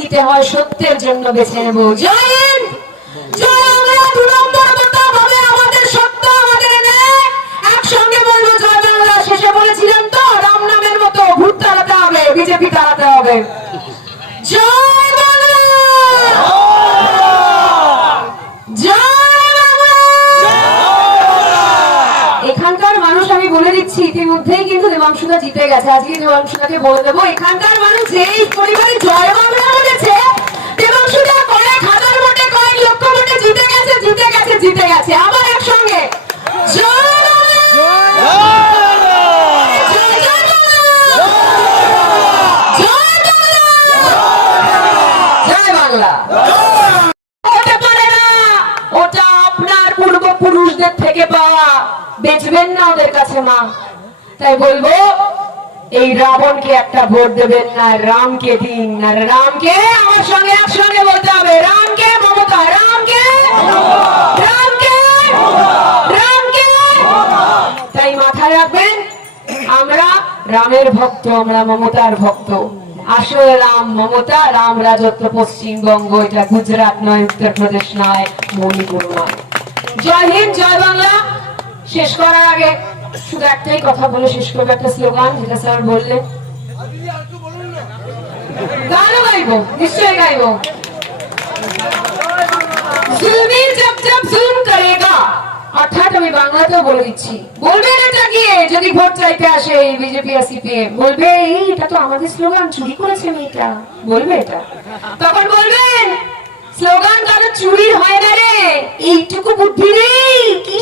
নিতে হয় সত্যের জন্য বেছে নেব। একসঙ্গে শেষে বলেছিলাম তো, রাম নামের মতো, ভূত তাড়াতে হবে, বিজেপি তাড়াতে হবে। জয় দেবাংশুদা জিতে গেছে। আজকে দেবাংশুদাকে বলে দেবো, এখানকার মানুষ যেই পরিবারে জয় বাংলা বলেছে, দেবাংশুদা কয়েক লক্ষ জিতে গেছে জিতে গেছে জিতে গেছে। আবার বেচবেন না ওদের কাছে মা। তাই বলব, এই রাবণকে একটা ভোট দেবেন না, রামকে দিন, না রামকে আমার সঙ্গে একসঙ্গে বলতে হবে। রামকে মমতা, রামকে রামকে রামকে তাই মাথায় রাখবেন, আমরা রামের ভক্ত, আমরা মমতার ভক্ত। আসলে রাম মমতা, রাম রাজত্ব পশ্চিমবঙ্গ, এটা গুজরাট নয়, উত্তরপ্রদেশ নয়, মণিপুর নয়। জয় হিন্দ, জয় বাংলা। শেষ করার আগে শুধু একটাই কথা বলে শেষ করব। একটা স্লোগান যেটা স্যার বললেন। গানও যদি ভোট চাইতে আসে বিজেপি আর বলবে এই, এটা তো আমাদের স্লোগান চুরি বলবে এটা। তখন বলবেন স্লোগান হয় না রে, এইটুকু বুদ্ধি নেই কি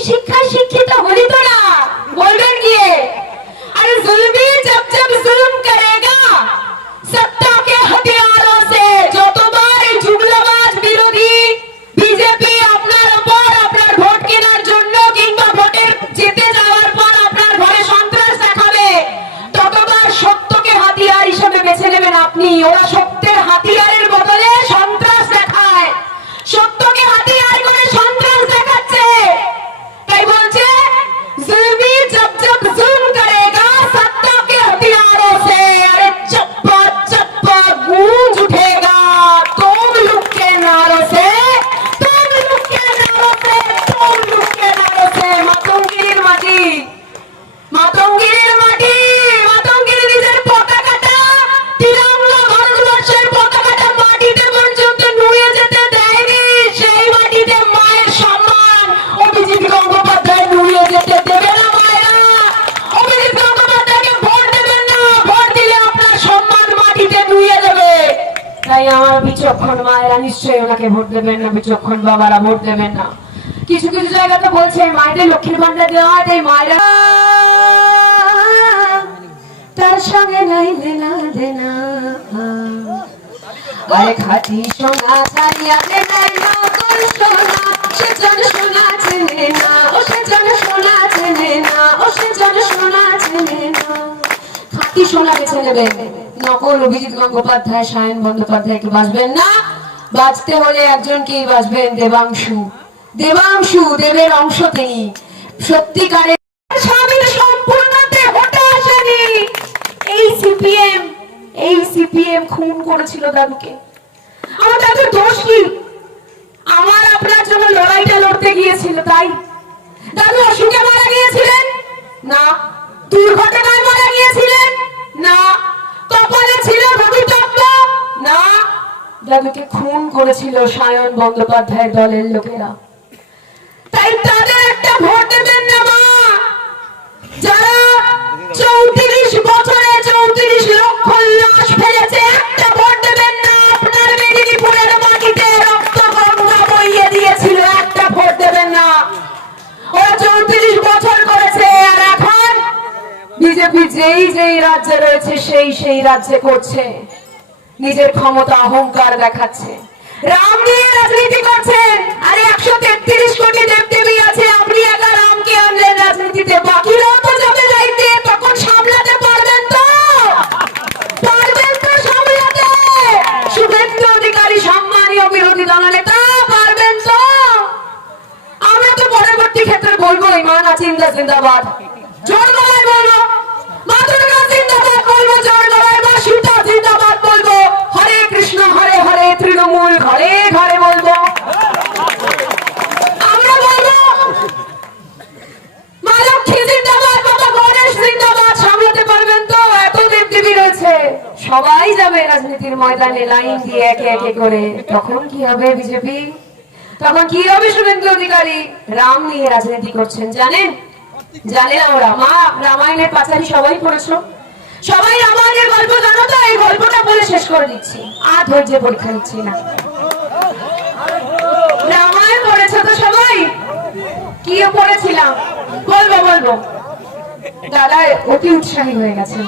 নিশ্চয়ই ওনাকে ভোট দেবেন না, বিচক্ষণ বাবারা, ভোট দেবেন না। কিছু কিছু জায়গাতে বলছে, মায়েদের লক্ষ্মীর ভান্ডার দেওয়া হয় মায়েরা তার সঙ্গে নাই দেনা দেনা। আরে খাটি সোনা ছাড়িয়াতে নাই নকল সোনা, সে জন সোনা চেনে না, ও সে জন সোনা চেনে না, ও সে জন সোনা চেনে না। খাঁটি সোনা বেছে নেবেন। নকল অভিজিৎ গঙ্গোপাধ্যায়, সায়ন বন্দ্যোপাধ্যায়কে বাঁচবেন না? বাঁচতে হলে একজনকেই বাঁচবেন দেবাংশু। দেবাংশু, দেবের অংশ তিনি। সত্যিকারের আমার দোষ কি? আমার আপনার লড়াইটা লড়তে গিয়েছিল, তাই? গিয়েছিলেন? না। দুর্ঘটনায় মারা গিয়েছিলেন? না। কপালে দাদুকে খুন করেছিল সায়ন বন্দ্যোপাধ্যায়ের দলের লোকেরা। তাই তাদের একটা ভোট দেবেন না মা। যারা চৌত্রিশ বছরে চৌত্রিশ লক্ষ লাশ ফেলেছে, একটা ভোট দেবেন না। আপনার মেদিনীপুরের মাটিতে রক্ত গঙ্গা বইয়ে দিয়েছিল, একটা ভোট দেবেন না। চৌত্রিশ বছর করেছে, আর এখন বিজেপি যেই যেই রাজ্যে রয়েছে, সেই সেই রাজ্যে করছে। নিজের ক্ষমতা, অহংকার দেখাচ্ছে। রাম নিয়ে রাজনীতি করছেন। আরে, একশো তেত্রিশ কোটি দেবদেবী আছে। আপনি একা রামকে আনলেন রাজনীতিতে। বাকিরাও তো যাবে লাইতে তখন সামলাতে পারবেন তো? পারবেন তো সামলাতে? শুভেন্দু অধিকারী সম্মানীয় বিরোধী দলনেতা, পারবেন তো? আমরা তো পরবর্তী ক্ষেত্রে বলব ইমান আচিন্দা জিন্দাবাদ। তারাই যাবে রাজনীতির ময়দানে লাইন দিয়ে একে একে করে। তখন কি হবে বিজেপি? তখন কি হবে শুভেন্দু অধিকারী? রাম নিয়ে রাজনীতি করছেন, জানেন? জানেন আমরা মা, রামায়ণের পাঁচালি সবাই পড়েছো? সবাই রামায়ণের গল্প জানো তো? এই গল্পটা বলে শেষ করে দিচ্ছি। আর ধৈর্য পরীক্ষা নিচ্ছি না। রামায়ণ পড়েছো তো সবাই? কি পড়েছিলাম? বলব বলব। দাদা, অতি উৎসাহী হয়ে গেছেন।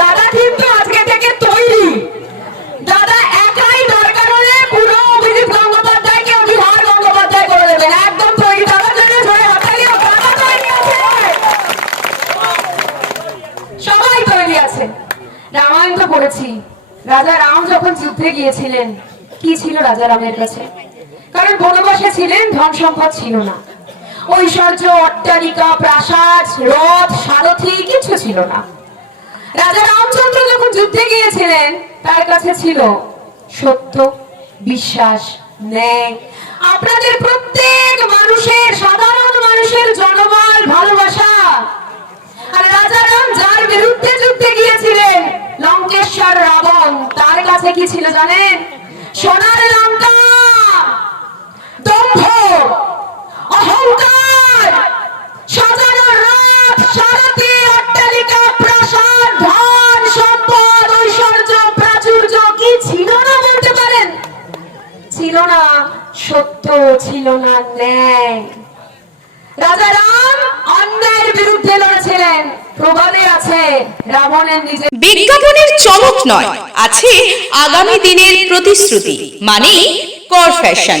দাদা কিন্তু আজকে থেকে তৈরি। দাদা একাই দরকার হলে পুরো অভিজিৎ গঙ্গোপাধ্যায়কে অভিহার গঙ্গোপাধ্যায় করে দেবেন। একদম তৈরি। দাদার জন্য ধরে দাদা তৈরি আছে। সবাই তৈরি আছে। রামায়ণ তো পড়েছি। রাজা রাম যখন যুদ্ধে গিয়েছিলেন, কি ছিল রাজা রামের কাছে? কারণ বনবাসে ছিলেন, ধন সম্পদ ছিল না। ঐশ্বর্য, অট্টালিকা, প্রাসাদ, রথ, সারথি কিছু ছিল না। রাজা রামচন্দ্র যখন যুদ্ধে গিয়েছিলেন, তার কাছে ছিল সত্য, বিশ্বাস, ন্যায়। আপনাদের প্রত্যেক মানুষের, সাধারণ মানুষের জনবল, ভালোবাসা। আর রাজা রাম যার বিরুদ্ধে যুদ্ধে গিয়েছিলেন, লঙ্কেশ্বর রাবণ, তার কাছে কি ছিল জানেন? সোনার লঙ্কা ছিল না, সত্য ছিল না, ন্যায়। রাজা রাম অন্যায়ের বিরুদ্ধে লড়েছিলেন। প্রবাদে আছে রাবণের নিজে বিজ্ঞাপনের চমক নয়, আছে আগামী দিনের প্রতিশ্রুতি মানে কর ফ্যাশন